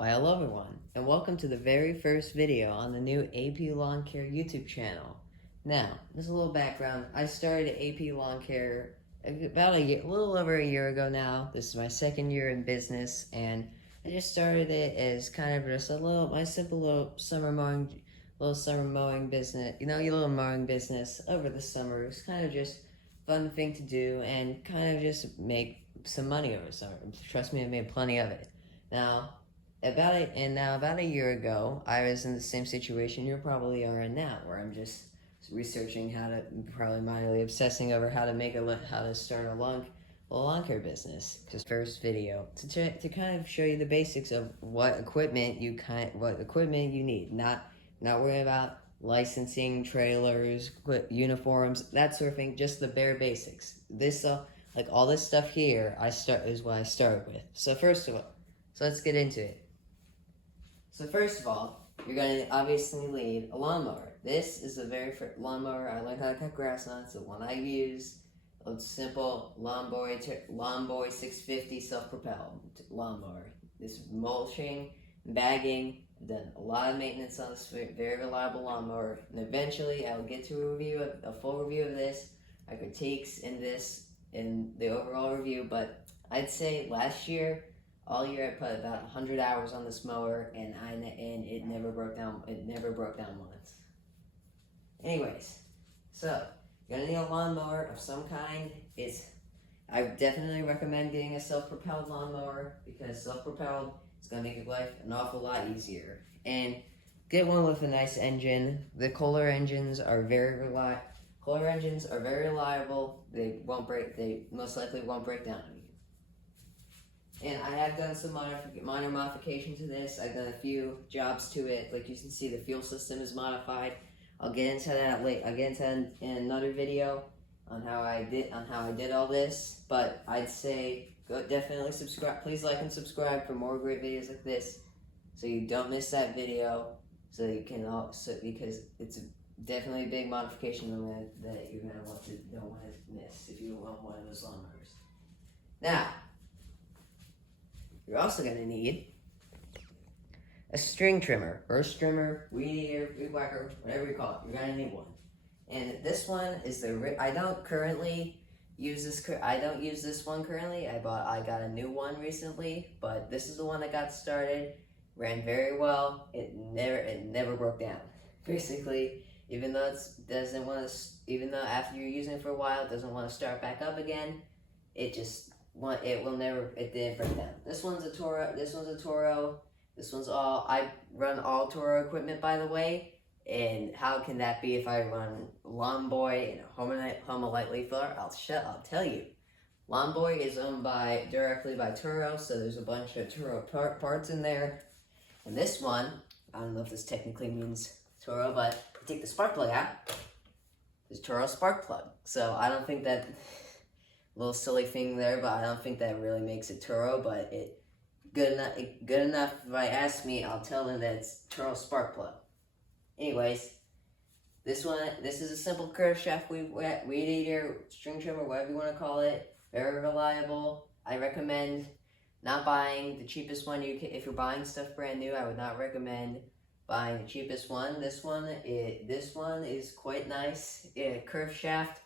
Why, hello everyone, and welcome to the very first video on the new AP Lawn Care YouTube channel. Now, just a little background. I started AP Lawn Care about a little over a year ago now. This is my second year in business, and I just started it as kind of just my simple little summer mowing business. Your little mowing business over the summer. It's kind of just fun thing to do, and kind of just make some money over summer. Trust me, I made plenty of it. Now about a year ago, I was in the same situation you probably are in now, where I'm just researching probably mildly obsessing over how to start a lawn care business. Because first video to kind of show you the basics of what equipment you need, not worry about licensing, trailers, uniforms, that sort of thing. Just the bare basics. Like all this stuff here, is what I started with. So let's get into it. So first of all, you're going to obviously need a lawnmower. This is the very first lawnmower I learned how to cut grass on. It's the one I use. It's simple Lawnboy 650 self-propelled lawnmower. This is mulching, bagging. I've done a lot of maintenance on this very reliable lawnmower. And eventually I will get to a full review of this, my critiques in the overall review. But I'd say all year I put about 100 hours on this mower, and it never broke down. It never broke down once. Anyways, so you're gonna need a lawnmower of some kind. I definitely recommend getting a self-propelled lawnmower, because self-propelled is gonna make your life an awful lot easier. And get one with a nice engine. The Kohler engines are very reliable. They most likely won't break down on you. And I have done some minor modification to this. I've done a few jobs to it. Like you can see, the fuel system is modified. I'll get into that later. I'll get into that in another video on how I did all this. But I'd say definitely subscribe. Please like and subscribe for more great videos like this, so you don't miss that video. Because it's definitely a big modification that you're gonna don't want to miss if you want one of those lawnmowers. Now, you're also going to need a string trimmer, or a strimmer, weed eater, weed whacker, whatever you call it. You're going to need one. And this one is I don't use this one currently. I got a new one recently, but this is the one that got started, ran very well. It never broke down. Basically, even though after you're using it for a while, it doesn't want to start back up again, it didn't break down. This one's a Toro. I run all Toro equipment, by the way. And how can that be if I run Lawnboy and Homelite leaf blower? I'll tell you. Lawnboy is owned directly by Toro, so there's a bunch of Toro parts in there. And this one, I don't know if this technically means Toro, but you take the spark plug out, there's Toro spark plug. So I don't think that little silly thing there, but I don't think that really makes it Toro, but good enough. If I ask me, I'll tell them that it's Toro spark plug. Anyways, this is a simple curve shaft weed eater, string trimmer, whatever you want to call it. Very reliable. I recommend not buying the cheapest one. If you're buying stuff brand new, I would not recommend buying the cheapest one. This one is quite nice. Curve shaft.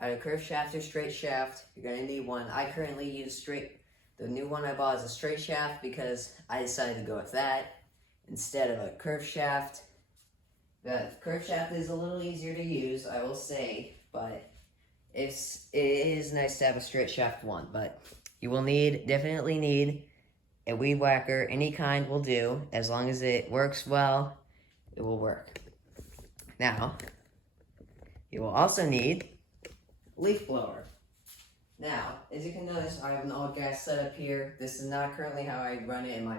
Either curved shaft or straight shaft, you're going to need one. I currently use straight. The new one I bought is a straight shaft because I decided to go with that instead of a curved shaft. The curved shaft is a little easier to use, I will say, but it is nice to have a straight shaft one. But you will definitely need a weed whacker. Any kind will do, as long as it works well, it will work. Now, you will also need leaf blower. Now, as you can notice, I have an all gas setup here. This is not currently how I run it in my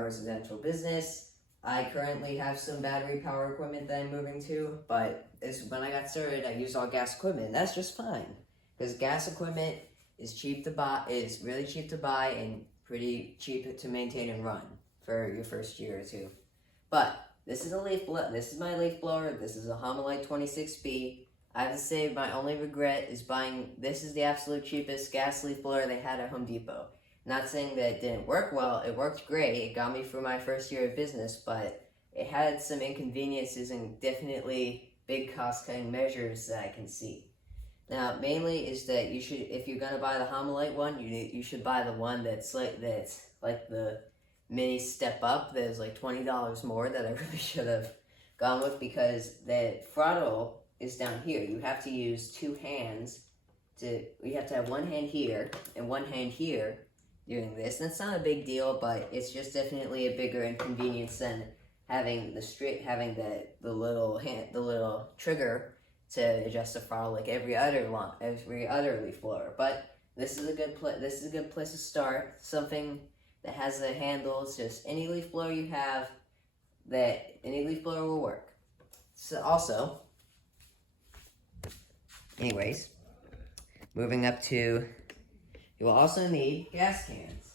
residential business. I currently have some battery power equipment that I'm moving to, but when I got started, I used all gas equipment. That's just fine, because gas equipment is really cheap to buy and pretty cheap to maintain and run for your first year or two. But this is my leaf blower. This is a Homelite 26B. I have to say, my only regret is buying. This is the absolute cheapest gas leaf blower they had at Home Depot. Not saying that it didn't work well, it worked great. It got me through my first year of business, but it had some inconveniences and definitely big cost-cutting measures that I can see. Now, mainly is that you should, if you're gonna buy the Homelite one, you should buy the one that's like the mini step up. That's like $20 more that I really should have gone with, because the throttle is down here. You have to use two hands you have to have one hand here and one hand here doing this. And it's not a big deal, but it's just definitely a bigger inconvenience than having the little trigger to adjust the throttle like every other leaf blower. But this is a good place to start. Something that has the handles. Just any leaf blower you have, any leaf blower will work. So also, anyways, moving up to, you will also need gas cans.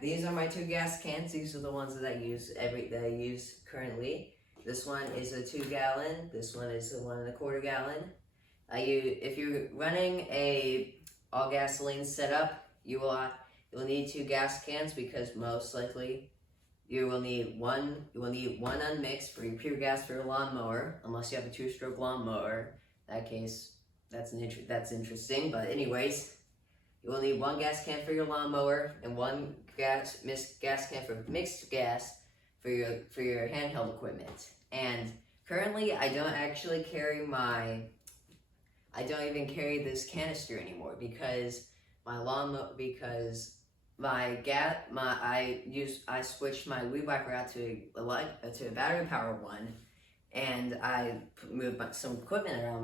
These are my 2 gas cans. These are the ones that I use currently. This one is a 2 gallon. This one is a 1 1/4 gallon. If you're running a all gasoline setup, you will need 2 gas cans, because most likely you will need one unmixed for your pure gas for your lawnmower, unless you have a 2-stroke lawnmower. In that case, that's interesting. But anyways, you will need 1 gas can for your lawnmower and 1 gas can for mixed gas for your handheld equipment. And currently, I don't even carry this canister anymore, because I switched my weed whacker out to a battery powered one, and I moved some equipment around on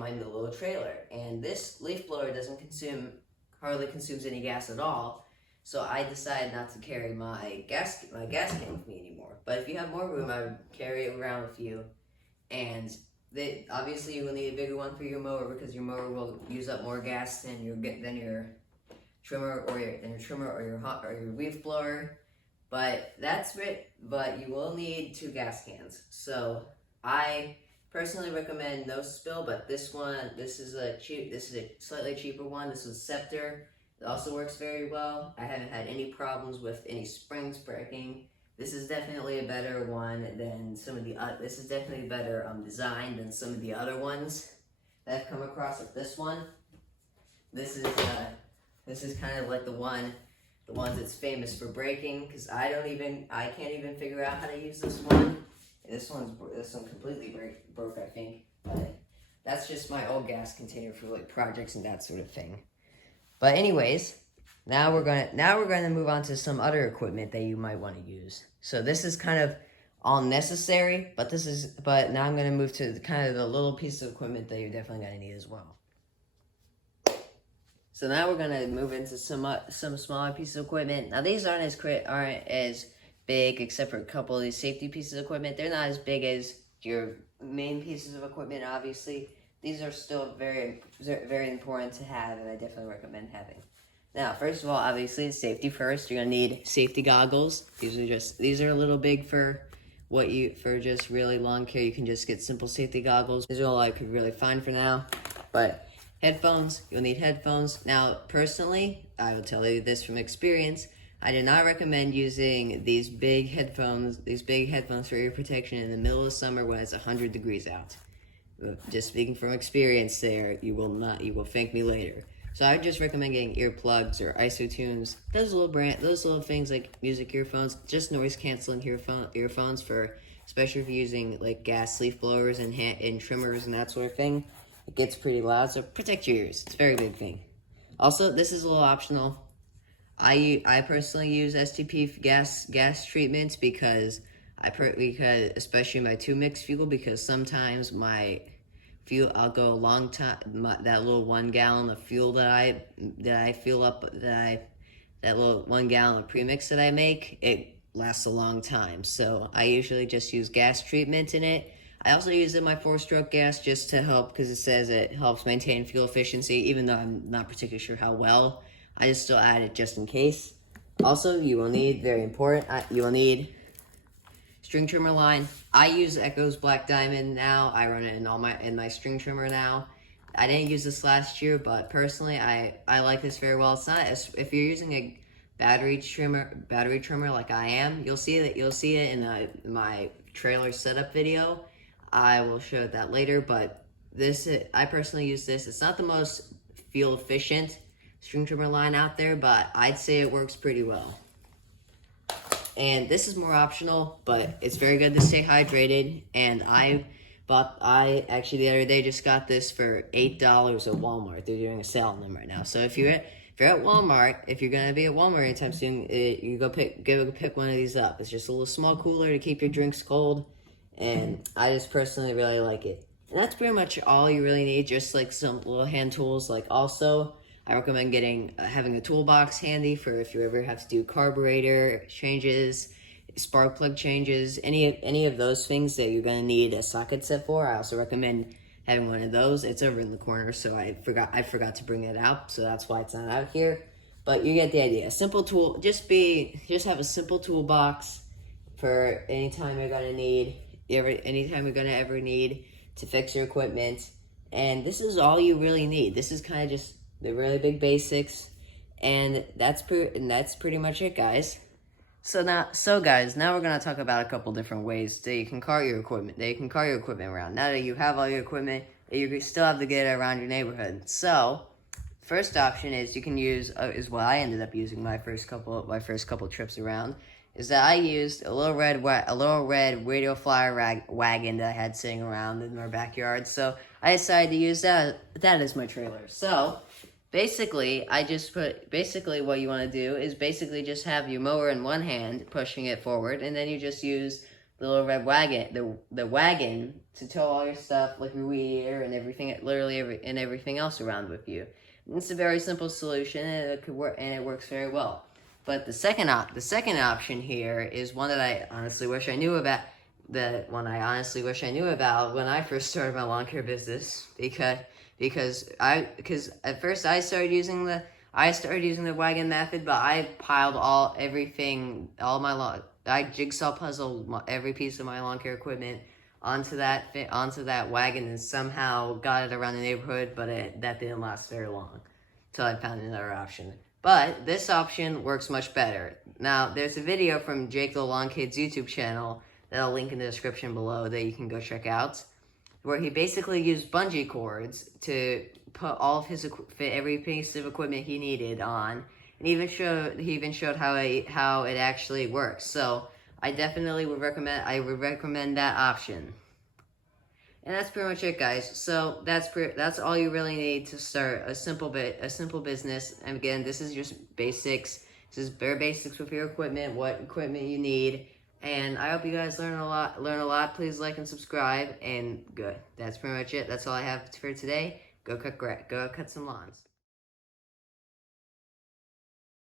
my little trailer. And this leaf blower hardly consumes any gas at all, so I decided not to carry my gas can with me anymore. But if you have more room, I would carry it around with you. And obviously you will need a bigger one for your mower, because your mower will use up more gas than your trimmer or your leaf blower. But that's it. But you will need 2 gas cans. So I personally recommend No Spill, but this is a slightly cheaper one. This is Scepter. It also works very well. I haven't had any problems with any springs breaking. This is definitely a better one than some of the this is definitely better design than some of the other ones that I've come across. Like this one. This is kind of like the ones that's famous for breaking, because I can't even figure out how to use this one. This one completely broke, I think. But that's just my old gas container for like projects and that sort of thing. But anyways, now we're gonna move on to some other equipment that you might want to use. So this is kind of all necessary, but now I'm gonna move to the little piece of equipment that you're definitely gonna need as well. So now we're gonna move into some smaller pieces of equipment. Now these aren't as big, except for a couple of these safety pieces of equipment. They're not as big as your main pieces of equipment, obviously. These are still very, very important to have, and I definitely recommend having. Now, first of all, obviously, safety first. You're gonna need safety goggles. These are a little big for just really lawn care. You can just get simple safety goggles. These are all I could really find for now. But headphones, you'll need headphones. Now, personally, I will tell you this from experience. I do not recommend using these big headphones for ear protection in the middle of summer when it's 100 degrees out. Just speaking from experience there, you will thank me later. So I just recommend getting earplugs or IsoTunes. Those little things like music earphones, just noise canceling earphones especially if you're using like gas leaf blowers and trimmers and that sort of thing. It gets pretty loud, so protect your ears. It's a very big thing. Also, this is a little optional. I personally use STP gas treatments because especially my 2-mix fuel, because sometimes my fuel, I'll go a long time, that little 1 gallon of fuel that I fill up, that little 1 gallon of premix that I make, it lasts a long time. So I usually just use gas treatment in it. I also use it in my 4-stroke gas just to help, because it says it helps maintain fuel efficiency, even though I'm not particularly sure how well. I just still add it just in case. Also, you will need, very important, you will need string trimmer line. I use Echo's Black Diamond now. I run it in my string trimmer now. I didn't use this last year, but personally, I like this very well. It's not as, if you're using a battery trimmer like I am, you'll see it in my trailer setup video. I will show that later, but I personally use this. It's not the most fuel efficient string trimmer line out there, but I'd say it works pretty well. And this is more optional, but it's very good to stay hydrated. And I actually the other day just got this for $8 at Walmart. They're doing a sale on them right now. So if you're at Walmart, if you're gonna be at Walmart anytime soon, you go pick one of these up. It's just a little small cooler to keep your drinks cold, and I just personally really like it. And that's pretty much all you really need. Just like some little hand tools. Like also, I recommend having a toolbox handy for if you ever have to do carburetor changes, spark plug changes, any of those things that you're gonna need a socket set for. I also recommend having one of those. It's over in the corner, so I forgot to bring it out, so that's why it's not out here. But you get the idea. A simple tool, just have a simple toolbox for anytime you're gonna ever need to fix your equipment. And this is all you really need. This is kind of just the really big basics, and that's pretty much it, guys. So guys, now we're gonna talk about a couple different ways that you can cart your equipment. Around. Now that you have all your equipment, you still have to get it around your neighborhood. So, first option is you can use is what I ended up using my first couple trips around. Is that I used a little red radio flyer wagon that I had sitting around in our backyard. So I decided to use that as my trailer. So basically, what you want to do is just have your mower in one hand, pushing it forward, and then you just use the little red wagon, the wagon, to tow all your stuff, like your weed eater and everything, everything else around with you. And it's a very simple solution, and it works very well. But the second option here is one that I honestly wish I knew about. When I first started my lawn care business, because at first I started using the wagon method, but I piled I jigsaw puzzled every piece of my lawn care equipment onto that wagon and somehow got it around the neighborhood, but that didn't last very long until I found another option. But this option works much better. Now, there's a video from Jake the Lawn Kid's YouTube channel that I'll link in the description below that you can go check out, where he basically used bungee cords to put all of every piece of equipment he needed on, and he even showed how it actually works. So I definitely would recommend that option. And that's pretty much it, guys. So that's all you really need to start a simple business. And again, this is just basics. This is bare basics with your equipment, what equipment you need. And I hope you guys learn a lot. Please like and subscribe. And good. That's pretty much it. That's all I have for today. Go cut some lawns.